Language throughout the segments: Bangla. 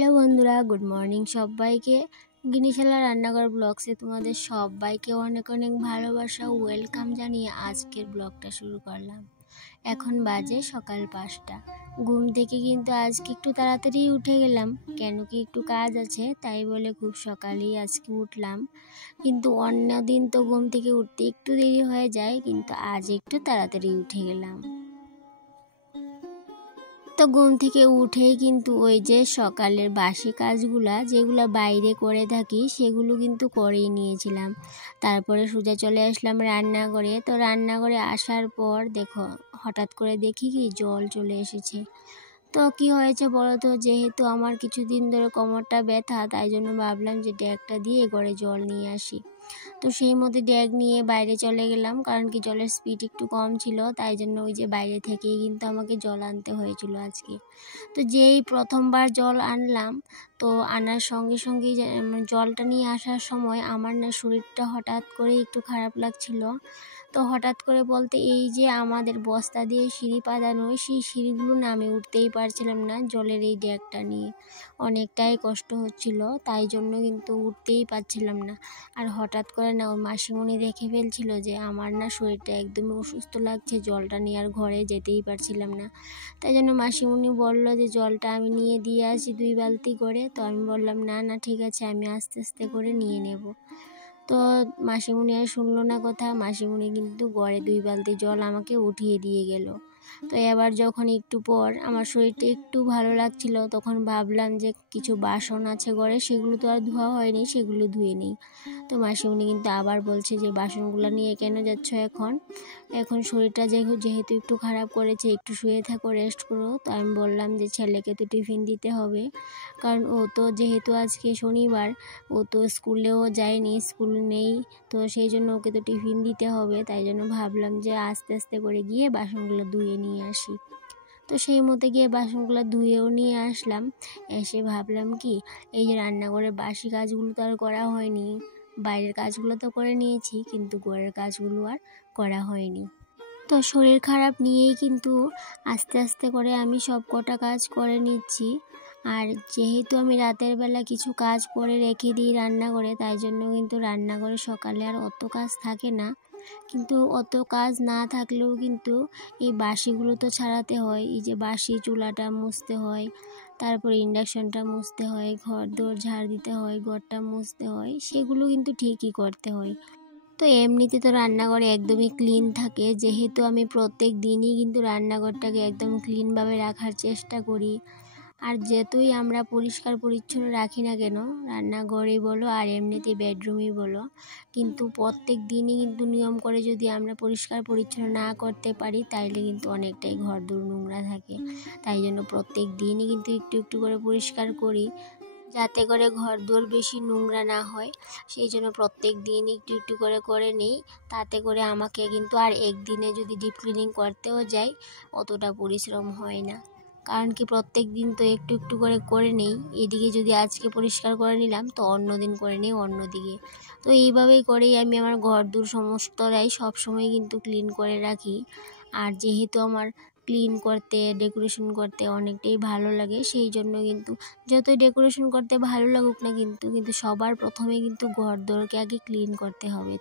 হ্যালো বন্ধুরা, গুড মর্নিং সবাইকে। গিনিশালা রান্নাঘর ব্লগসে তোমাদের সবাইকে অনেক অনেক ভালোবাসা ওয়েলকাম জানিয়ে আজকের ব্লগটা শুরু করলাম। এখন বাজে সকাল 5টা। ঘুম থেকে কিন্তু আজকে একটু তাড়াতাড়ি উঠে গেলাম, কেন কি একটু কাজ আছে তাই বলে খুব সকালেই আজকে উঠলাম। কিন্তু অন্য দিন তো ঘুম থেকে উঠতে একটু দেরি হয়ে যায়, কিন্তু আজ একটু তাড়াতাড়ি উঠে গেলাম। তো ঘুম থেকে উঠেই কিন্তু ওই যে সকালের বাসি কাজগুলা যেগুলো বাইরে করে থাকি সেগুলো কিন্তু করেই নিয়েছিলাম। তারপরে সোজা চলে আসলাম রান্নাঘরে। তো রান্নাঘরে আসার পর দেখো হঠাৎ করে দেখি কি জল চলে এসেছে। তো কি হয়েছে বলো তো, যেহেতু আমার কিছুদিন ধরে কোমরটা ব্যথা, তাই জন্য ভাবলাম যে ড্যাগটা দিয়ে ঘরে জল নিয়ে আসি। তো সেই মধ্যে ড্যাগ নিয়ে বাইরে চলে গেলাম, কারণ কি জলের স্পিড একটু কম ছিল, তাই জন্য ওই যে বাইরে থেকেই কিন্তু আমাকে জল আনতে হয়েছিল আজকে। তো যেই প্রথমবার জল আনলাম, তো আনার সঙ্গে সঙ্গেই জলটা নিয়ে আসার সময় আমার না শরীরটা হঠাৎ করে একটু খারাপ লাগছিল। তো হঠাৎ করে বলতে এই যে আমাদের বস্তা দিয়ে সিঁড়ি পাতানো, সেই সিঁড়িগুলো না আমি উঠতেই পারছিলাম না জলের এই ড্যাগটা নিয়ে। অনেকটাই কষ্ট হচ্ছিল, তাই জন্য কিন্তু উঠতেই পারছিলাম না। আর হঠাৎ করে না ওই মাসিমণি দেখে ফেলছিল যে আমার না শরীরটা একদমই অসুস্থ লাগছে, জলটা নিয়ে আর ঘরে যেতেই পারছিলাম না। তাই জন্য মাসিমণি বলল যে জলটা আমি নিয়ে দিয়ে আসি 2 বালতি করে। তো আমি বললাম না না ঠিক আছে, আমি আস্তে আস্তে করে নিয়ে নেব। তো মাসিমণি আর শুনলো না কথা, মাসিমণি কিন্তু গড়ে 2 বালতি জল আমাকে উঠিয়ে দিয়ে গেল। তো এবার যখন একটু পর আমার শরীরটা একটু ভালো লাগছিল, তখন ভাবলাম যে কিছু বাসন আছে ঘরে, সেগুলো তো আর ধোয়া হয়নি, সেগুলো ধুয়ে নিই। তো মাসিমণি কিন্তু আবার বলছে যে বাসনগুলো নিয়ে কেন যাচ্ছ এখন, এখন শরীরটা যেহেতু একটু খারাপ করেছে, একটু শুয়ে থাকো, রেস্ট করো। তো আমি বললাম যে ছেলেকে তো টিফিন দিতে হবে, কারণ ও তো যেহেতু আজকে শনিবার, ও তো স্কুলেও যায়নি, স্কুল নেই, তো সেই জন্য ওকে তো টিফিন দিতে হবে। তাই জন্য ভাবলাম যে আস্তে আস্তে করে গিয়ে বাসনগুলো ধুয়ে নিয়ে আসি। তো সেই মতো গিয়ে বাসনগুলো ধুয়েও নিয়ে আসলাম। এসে ভাবলাম কি, এই যে রান্নাঘরের বাসি কাজগুলো তো আর করা হয়নি, বাইরের কাজগুলো তো করে নিয়েছি, কিন্তু ঘরের কাজগুলো আর করা হয়নি। তো শরীর খারাপ নিয়েই কিন্তু আস্তে আস্তে করে আমি সব কটা কাজ করে নিচ্ছি। আর যেহেতু আমি রাতের বেলা কিছু কাজ করে রেখে দিই রান্নাঘরে, তাই জন্য কিন্তু রান্নাঘরে সকালে আর অত কাজ থাকে না। কিন্তু অত কাজ না থাকলেও কিন্তু এই বাসিগুলো তো ছাড়াতে হয়। এই যে বাসি চুলাটা মুছতে হয়, তারপরে ইন্ডাকশনটা মুছতে হয়, ঘর দোর ঝাড় দিতে হয়, ঘরটা মুছতে হয়, সেগুলো কিন্তু ঠিকই করতে হয়। তো এমনিতে তো রান্নাঘরে একদমই ক্লিন থাকে, যেহেতু আমি প্রত্যেক দিনই কিন্তু রান্নাঘরটাকে একদম ক্লিনভাবে রাখার চেষ্টা করি। আর যতই আমরা পরিষ্কার পরিচ্ছন্ন রাখি না কেন, রান্নাঘরেই বলো আর এমনিতে বেডরুমই বলো, কিন্তু প্রত্যেক দিনই কিন্তু নিয়ম করে যদি আমরা পরিষ্কার পরিচ্ছন্ন না করতে পারি, তাইলে কিন্তু অনেকটাই ঘর দোর নোংরা থাকে। তাই জন্য প্রত্যেক দিনই কিন্তু একটু একটু করে পরিষ্কার করি, যাতে করে ঘর দোর বেশি নোংরা না হয়। সেই জন্য প্রত্যেক দিন একটু একটু করে করে নিই, তাতে করে আমাকে কিন্তু আর একদিনে যদি ডিপ ক্লিনিং করতেও যাই অতটা পরিশ্রম হয় না। কারণ কি প্রত্যেক দিন তো একটু একটু করে করে নিই, এদিকে যদি আজকে পরিষ্কার করে নিলাম তো অন্য দিন করে নিই অন্যদিকে। তো এইভাবেই করেই আমি আমার ঘর দোর সমস্তটাই সবসময় কিন্তু ক্লিন করে রাখি। আর যেহেতু আমার ক্লিন করতে, ডেকোরেশন করতে অনেকটাই ভালো লাগে, সেই জন্য কিন্তু যতই ডেকোরেশন করতে ভালো লাগুক না, কিন্তু সবার প্রথমে কিন্তু ঘর দোরকে আগে ক্লিন করতে হবে,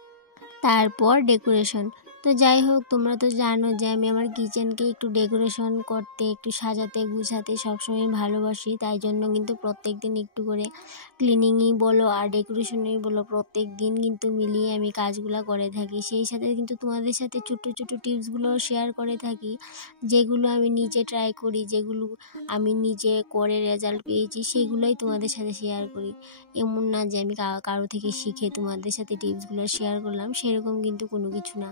তারপর ডেকোরেশন। তো যাই হোক, তোমরা তো জানো যে আমি আমার কিচেনকে একটু ডেকোরেশন করতে, একটু সাজাতে গুছাতে সবসময় ভালোবাসি। তাই জন্য কিন্তু প্রত্যেক দিন একটু করে ক্লিনিংই বলো আর ডেকোরেশনই বলো, প্রত্যেক দিন কিন্তু মিলিয়ে আমি কাজগুলো করে থাকি। সেই সাথে কিন্তু তোমাদের সাথে ছোট্ট ছোট্ট টিপসগুলো শেয়ার করে থাকি, যেগুলো আমি নিজে ট্রাই করি, যেগুলো আমি নিজে করে রেজাল্ট পেয়েছি, সেগুলোই তোমাদের সাথে শেয়ার করি। এমন না যে আমি কারো থেকে শিখে তোমাদের সাথে টিপসগুলো শেয়ার করলাম, সেরকম কিন্তু কোনো কিছু না।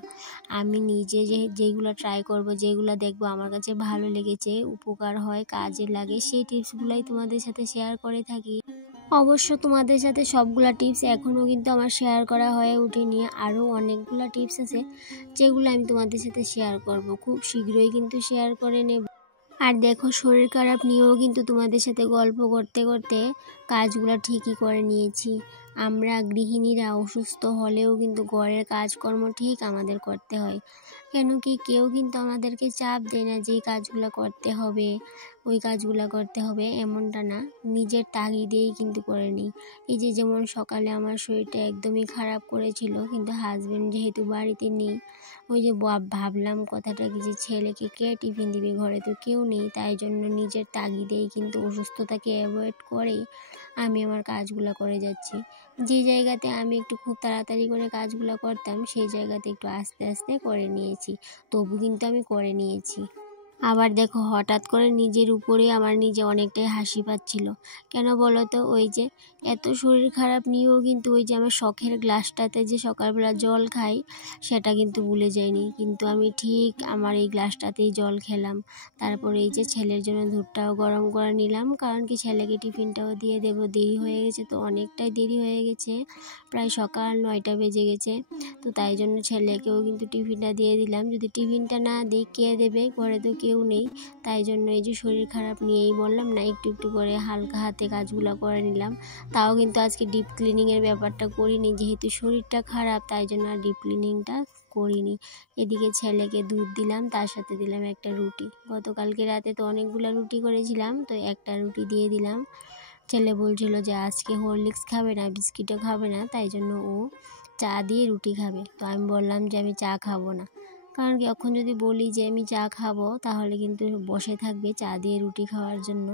আমি নিজে যেগুলো ট্রাই করব, যেগুলো দেখবো আমার কাছে ভালো লেগেছে, উপকার হয়, কাজে লাগে, সেই টিপসগুলোই তোমাদের সাথে শেয়ার করে থাকি। অবশ্য তোমাদের সাথে সবগুলা টিপস এখনও কিন্তু আমার শেয়ার করা হয়ে ওঠেনি, আরও অনেকগুলো টিপস আছে যেগুলো আমি তোমাদের সাথে শেয়ার করব, খুব শীঘ্রই কিন্তু শেয়ার করে নেব। আর দেখো, শরীর খারাপ নিয়েও কিন্তু তোমাদের সাথে গল্প করতে করতে কাজগুলো ঠিকই করে নিয়েছি। আমরা গৃহিণীরা অসুস্থ হলেও কিন্তু ঘরের কাজকর্ম ঠিক আমাদের করতে হয়। কেন কি কেউ কিন্তু আমাদেরকে চাপ দেয় না যে এই কাজগুলো করতে হবে, ওই কাজগুলো করতে হবে, এমনটা না, নিজের তাগিদেই কিন্তু করে নিই। এই যে যেমন সকালে আমার শরীরটা একদমই খারাপ করেছিল, কিন্তু হাজব্যান্ড যেহেতু বাড়িতে নেই, ওই যে ভাবলাম কথাটা কি যে ছেলেকে কে টিফিন দিবে, ঘরে তো কেউ নেই, তাই জন্য নিজের তাগিদেই কিন্তু অসুস্থতাকে অ্যাভয়েড করে আমি আমার কাজগুলো করে যাচ্ছি। যে জায়গাতে আমি একটু খুব তাড়াতাড়ি করে কাজগুলো করতাম, সেই জায়গাতে একটু আস্তে আস্তে করে নিয়েছি, তবু কিন্তু আমি করে নিয়েছি। আবার দেখো হঠাৎ করে নিজের উপরে আমার নিজে অনেকটাই হাসি পাচ্ছিল। কেন বলো তো, ওই যে এত শরীর খারাপ নিয়েও কিন্তু ওই যে আমার শখের গ্লাসটাতে যে সকালবেলা জল খাই, সেটা কিন্তু ভুলে যাইনি, কিন্তু আমি ঠিক আমার এই গ্লাসটাতেই জল খেলাম। তারপরে এই যে ছেলের জন্য দুধটাও গরম করে নিলাম, কারণ কি ছেলেকে টিফিনটাও দিয়ে দেবো, দেরি হয়ে গেছে, তো অনেকটাই দেরি হয়ে গেছে, প্রায় সকাল 9টা বেজে গেছে। তো তাই জন্য ছেলেকেও কিন্তু টিফিনটা দিয়ে দিলাম, যদি টিফিনটা না দিই কে দেবে, ঘরে তো কেউ নেই। তাই জন্য এই যে শরীর খারাপ নিয়েই বললাম না, একটু একটু করে হালকা হাতে কাজগুলো করে নিলাম। তাও কিন্তু আজকে ডিপ ক্লিনিংয়ের ব্যাপারটা করিনি, যেহেতু শরীরটা খারাপ, তাই জন্য আর ডিপ ক্লিনিংটা করিনি। এদিকে ছেলেকে দুধ দিলাম, তার সাথে দিলাম একটা রুটি। গতকালকে রাতে তো অনেকগুলো রুটি করেছিলাম, তো একটা রুটি দিয়ে দিলাম। ছেলে বলছিল যে আজকে হরলিক্স খাবে না, বিস্কিটও খাবে না, তাই জন্য ও চা দিয়ে রুটি খাবে। তো আমি বললাম যে আমি চা খাবো না, কারণ কি এখন যদি বলি যে আমি চা খাবো, তাহলে কিন্তু বসে থাকবে চা দিয়ে রুটি খাওয়ার জন্য।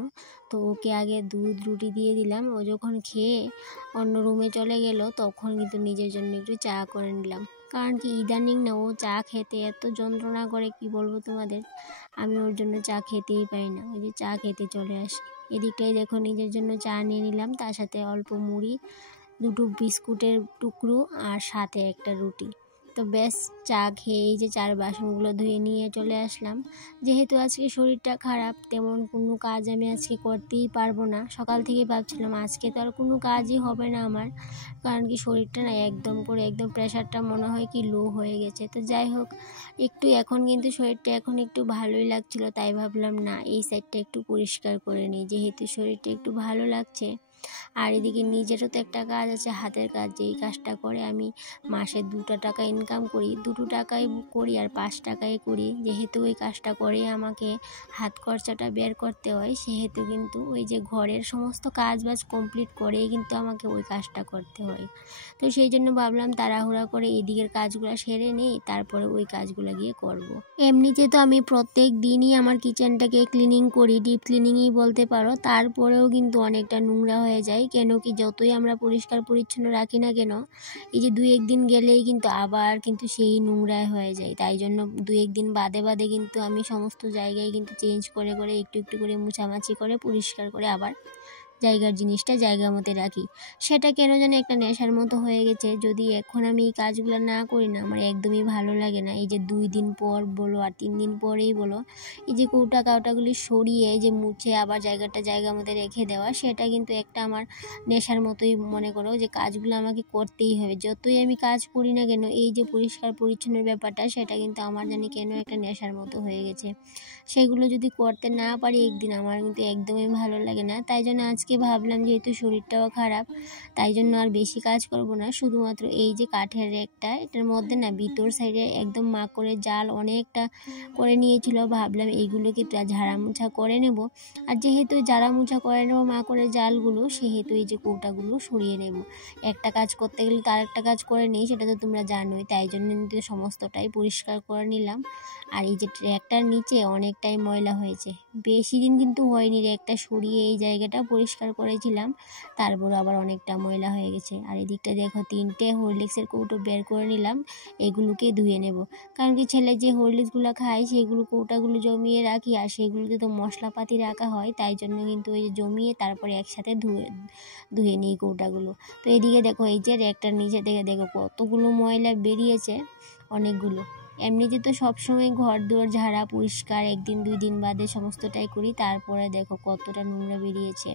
তো ওকে আগে দুধ রুটি দিয়ে দিলাম, ও যখন খেয়ে অন্য রুমে চলে গেল, তখন কিন্তু নিজের জন্য একটু চা করে নিলাম। কারণ কি ইদানিং না ও চা খেতে এত যন্ত্রণা করে, কি বলবো তোমাদের, আমি ওর জন্য চা খেতেই পারি না, ওই যে চা খেতে চলে আসি। এদিকটাই দেখো নিজের জন্য চা নিয়ে নিলাম, তার সাথে অল্প মুড়ি, দুটো বিস্কুটের টুকরো, আর সাথে একটা রুটি। তো বেশ, চা খেয়ে এই যে চার বাসনগুলো ধুয়ে নিয়ে চলে আসলাম। যেহেতু আজকে শরীরটা খারাপ, তেমন কোনো কাজ আমি আজকে করতেই পারবো না। সকাল থেকে ভাবছিলাম আজকে তো আর কোনো কাজই হবে না আমার, কারণ কি শরীরটা না একদম করে একদম প্রেশারটা মনে হয় কি লো হয়ে গেছে। তো যাই হোক, একটু এখন কিন্তু শরীরটা এখন একটু ভালোই লাগছিল, তাই ভাবলাম না এই সাইডটা একটু পরিষ্কার করে নিই, যেহেতু শরীরটা একটু ভালো লাগছে। আর এদিকে নিজেরও তো একটা কাজ আছে, হাতের কাজ, যেই কাজটা করে আমি মাসে 2টা টাকা ইনকাম করি, 2 টাকায় করি আর 5 টাকায় করি, যেহেতু ওই কাজটা করে আমাকে হাত খরচাটা বের করতে হয়, সেহেতু কিন্তু ওই যে ঘরের সমস্ত কাজ বাজ কমপ্লিট করেই কিন্তু আমাকে ওই কাজটা করতে হয়। তো সেই জন্য ভাবলাম তাড়াহুড়া করে এদিকের কাজগুলো সেরে নিই, তারপরে ওই কাজগুলো গিয়ে করব। এমনিতে তো আমি প্রত্যেক দিনই আমার কিচেনটাকে ক্লিনিং করি, ডিপ ক্লিনিংই বলতে পারো, তারপরেও কিন্তু অনেকটা নোংরা হয়ে যায়। কেন কি যতই আমরা পরিষ্কার পরিচ্ছন্ন রাখি না কেন, এই যে 2-1 দিন গেলেই কিন্তু আবার কিন্তু সেই নোংরায় হয়ে যায়। তাই জন্য 2-1 দিন বাদে বাদে কিন্তু আমি সমস্ত জায়গায় কিন্তু চেঞ্জ করে করে একটু একটু করে মুছামাছি করে পরিষ্কার করে আবার জায়গার জিনিসটা জায়গা মতো রাখি। সেটা কেন জানি একটা নেশার মতো হয়ে গেছে। যদি এখন আমি এই কাজগুলো না করি না, আমার একদমই ভালো লাগে না। এই যে 2 দিন পর বলো আর 3 দিন পরেই বলো, এই যে কৌটা কাউটাগুলি সরিয়ে যে মুছে আবার জায়গাটা জায়গা মতো রেখে দেওয়া, সেটা কিন্তু একটা আমার নেশার মতোই মনে করো, যে কাজগুলো আমাকে করতেই হবে। যতই আমি কাজ করি না কেন, এই যে পরিষ্কার পরিচ্ছন্নের ব্যাপারটা, সেটা কিন্তু আমার জানি কেন একটা নেশার মতো হয়ে গেছে। সেগুলো যদি করতে না পারি একদিন, আমার কিন্তু একদমই ভালো লাগে না। তাই জন্য আজকে ভাবলাম যেহেতু শরীরটাও খারাপ, তাই জন্য আর বেশি কাজ করব না, শুধুমাত্র এই যে কাঠের রেকটা, এটার মধ্যে না ভিতর সাইডে একদম মাকড়ের জাল অনেকটা করে নিয়েছিল, ভাবলাম এইগুলোকে ঝাড়া মোছা করে নেব। আর যেহেতু ঝাড়া মোছা করে নেব মাকড়ের জালগুলো, সেহেতু এই যে কৌটাগুলো সরিয়ে নেব। একটা কাজ করতে গেলে তো আরেকটা কাজ করে নিই, সেটা তো তোমরা জানোই, তাই জন্য কিন্তু সমস্তটাই পরিষ্কার করে নিলাম। আর এই যে ট্র্যাকটার নিচে অনেকটাই ময়লা হয়েছে, বেশি দিন কিন্তু হয়নি, র্যাকটা সরিয়ে এই জায়গাটা পরিষ্কার করেছিলাম, তারপর আবার অনেকটা ময়লা হয়ে গেছে। আর এদিকটা দেখো 3টে হরলিক্সের কৌটো বের করে নিলাম, এগুলোকে ধুয়ে নেব। কারণ কি ছেলে যে হরলিক্সগুলো খায়, সেগুলো কৌটাগুলো জমিয়ে রাখি, আর সেগুলোতে তো মশলাপাতি রাখা হয়, তাই জন্য কিন্তু ওই যে জমিয়ে তারপরে একসাথে ধুয়ে নিই কৌটাগুলো। তো এদিকে দেখো এই যে র্যাকটার নিচে থেকে দেখো কতগুলো ময়লা বেরিয়েছে, অনেকগুলো। এমনিতে তো সবসময় ঘর দুয়ার ঝাড়া পরিষ্কার 1 দিন 2 দিন বাদে সমস্তটাই করি, তারপরে দেখো কতটা নোংরা বেরিয়েছে।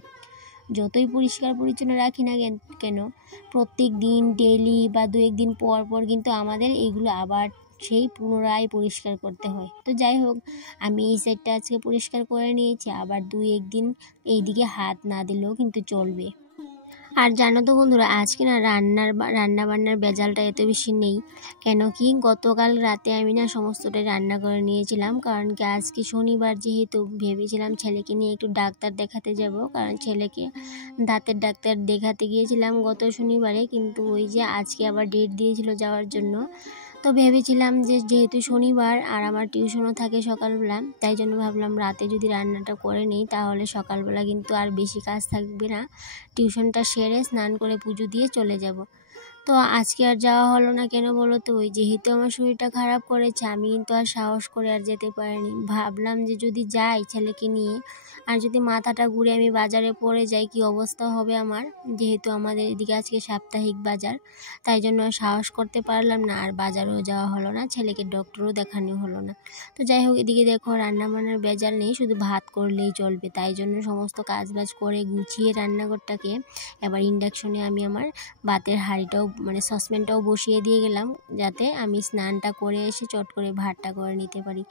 যতই পরিষ্কার পরিচ্ছন্ন রাখি না কেন, প্রত্যেক দিন ডেলি বা 2-1 দিন পর পর কিন্তু আমাদের এইগুলো আবার সেই পুনরায় পরিষ্কার করতে হয়। তো যাই হোক, আমি এই সাইডটা আজকে পরিষ্কার করে নিয়েছি, আবার 2-1 দিন এইদিকে হাত না দিলেও কিন্তু চলবে। আর জানো তো বন্ধুরা, আজকে না রান্না বান্নার বেজালটা এত বেশি নেই। কেন কি গতকাল রাতে আমি না সমস্তটাই রান্না করে নিয়েছিলাম, কারণ কি আজকে শনিবার যেহেতু ভেবেছিলাম ছেলেকে নিয়ে একটু ডাক্তার দেখাতে যাব, কারণ ছেলেকে দাঁতের ডাক্তার দেখাতে গিয়েছিলাম গত শনিবারে, কিন্তু ওই যে আজকে আবার ডেট দিয়েছিল যাওয়ার জন্য। তো ভেবেছিলাম যে যেহেতু শনিবার আর আমার টিউশনও থাকে সকালবেলা, তাই জন্য ভাবলাম রাতে যদি রান্নাটা করে নিই তাহলে সকালবেলা কিন্তু আর বেশি কাজ থাকবে না, টিউশনটা সেরে স্নান করে পুজো দিয়ে চলে যাব। তো আজকে আর যাওয়া হলো না। কেন বলো তো, ওই যেহেতু আমার শরীরটা খারাপ করেছে আমি কিন্তু আর সাহস করে আর যেতে পারিনি। ভাবলাম যে যদি যাই ছেলেকে নিয়ে, আর যদি মাথাটা ঘুরে আমি বাজারে পড়ে যাই কি অবস্থা হবে আমার, যেহেতু আমাদের এদিকে আজকে সাপ্তাহিক বাজার, তাই জন্য আর সাহস করতে পারলাম না, আর বাজারেও যাওয়া হলো না, ছেলেকে ডক্টরও দেখানো হলো না। তো যাই হোক, এদিকে দেখো রান্না বান্নার বেজাল নেই, শুধু ভাত করলেই চলবে, তাই জন্য সমস্ত কাজবাজ করে গুছিয়ে রান্নাঘরটাকে এবার ইন্ডাকশনে আমি আমার ভাতের হাঁড়িটাও মানে সসপ্যানটাও বসিয়ে দিয়ে গেলাম, যাতে আমি স্নানটা করে এসে চট করে ভাতটা করে নিতে পারি।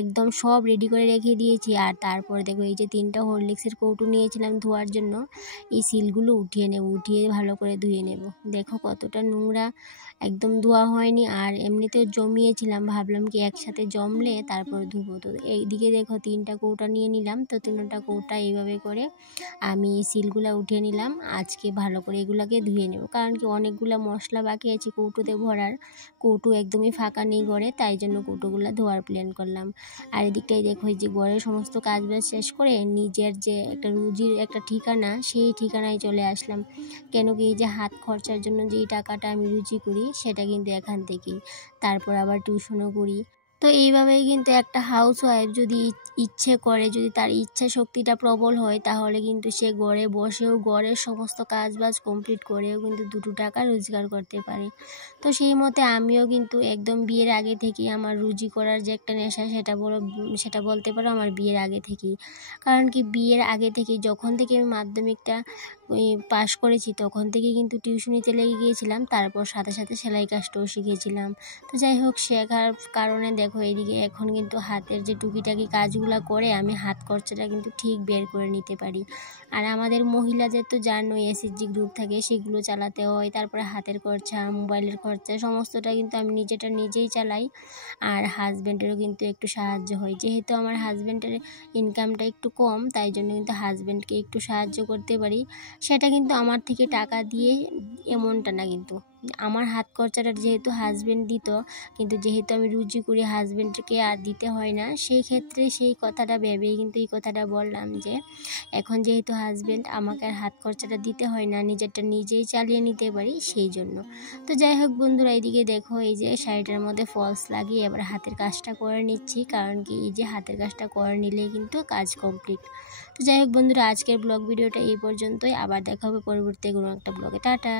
একদম সব রেডি করে রেখে দিয়েছি। আর তারপরে দেখো এই যে 3টা হরলিক্সের কৌটো নিয়েছিলাম ধোয়ার জন্য, এই সিলগুলো উঠিয়ে নেব, উঠিয়ে ভালো করে ধুয়ে নেব। দেখো কতটা নোংরা, একদম ধোয়া হয়নি, আর এমনিতেও জমিয়েছিলাম, ভাবলাম কি একসাথে জমলে তারপর ধুবো। তো এইদিকে দেখো 3টা কৌটা নিয়ে নিলাম, তো 3টা কৌটা এইভাবে করে আমি সিলগুলা উঠিয়ে নিলাম। আজকে ভালো করে এগুলাকে ধুয়ে নেব, কারণ কি অনেকগুলো মশলা বাকি আছে কৌটোতে ভরার, কৌটো একদমই ফাঁকা নেই ঘরে, তাই জন্য কৌটোগুলো ধোয়ার প্ল্যান করলাম। আর এদিকটাই দেখো এই যে ঘরের সমস্ত কাজবাজ শেষ করে নিজের যে একটা রুজির একটা ঠিকানা, সেই ঠিকানায় চলে আসলাম। কেন কি এই যে হাত খরচার জন্য যেই টাকাটা আমি রুজি করি সেটা কিন্তু এখান থেকেই, তারপর আবার টিউশনও করি। তো এইভাবেই কিন্তু একটা হাউসওয়াইফ যদি ইচ্ছে করে, যদি তার ইচ্ছা শক্তিটা প্রবল হয়, তাহলে কিন্তু সে ঘরে বসেও ঘরের সমস্ত কাজবাজ কমপ্লিট করেও কিন্তু 2 টাকা রোজগার করতে পারে। তো সেই মতে আমিও কিন্তু একদম বিয়ের আগে থেকেই আমার রুজি করার যে একটা নেশা, সেটা বলতে পারো আমার বিয়ের আগে থেকেই। কারণ কি বিয়ের আগে থেকেই, যখন থেকে আমি মাধ্যমিকটা পাশ করেছি তখন থেকে কিন্তু টিউশনিতে লেগে গিয়েছিলাম, তারপর সাথে সাথে সেলাই কাজটাও শিখেছিলাম। তো যাই হোক, শেখার কারণে দেখো এইদিকে এখন কিন্তু হাতের যে টুকিটাকি কাজগুলো করে আমি হাত খরচাটা কিন্তু ঠিক বের করে নিতে পারি। আর আমাদের মহিলাদের তো জানো এসএইচজি গ্রুপ থাকে, সেগুলো চালাতে হয়, তারপরে হাতের খরচা, মোবাইলের খরচা, সমস্তটা কিন্তু আমি নিজেই চালাই। আর হাজব্যান্ডেরও কিন্তু একটু সাহায্য হয়, যেহেতু আমার হাজব্যান্ডের ইনকামটা একটু কম, তাই জন্য কিন্তু হাজব্যান্ডকে একটু সাহায্য করতে পারি। সেটা কিন্তু আমার থেকে টাকা দিয়ে এমনটা না, কিন্তু আমার হাত খরচাটা যেহেতু হাজব্যান্ড দিত, কিন্তু যেহেতু আমি রুজি করি হাজব্যান্ডকে আর দিতে হয় না, সেই ক্ষেত্রে সেই কথাটা ভেবেই কিন্তু এই কথাটা বললাম যে এখন যেহেতু হাজব্যান্ড আমাকে আর হাত খরচাটা দিতে হয় না, নিজেরটা নিজেই চালিয়ে নিতে পারি, সেই জন্য। তো যাই হোক বন্ধুরা, এইদিকে দেখো এই যে শাড়িটার মধ্যে ফলস লাগিয়ে এবার হাতের কাজটা করে নিচ্ছি, কারণ কি এই যে হাতের কাজটা করে নিলে কিন্তু কাজ কমপ্লিট। তো যাই হোক বন্ধুরা, আজকের ব্লগ ভিডিওটা এই পর্যন্তই, আবার দেখা হবে পরবর্তী কোনো একটা ব্লগে। টাটা।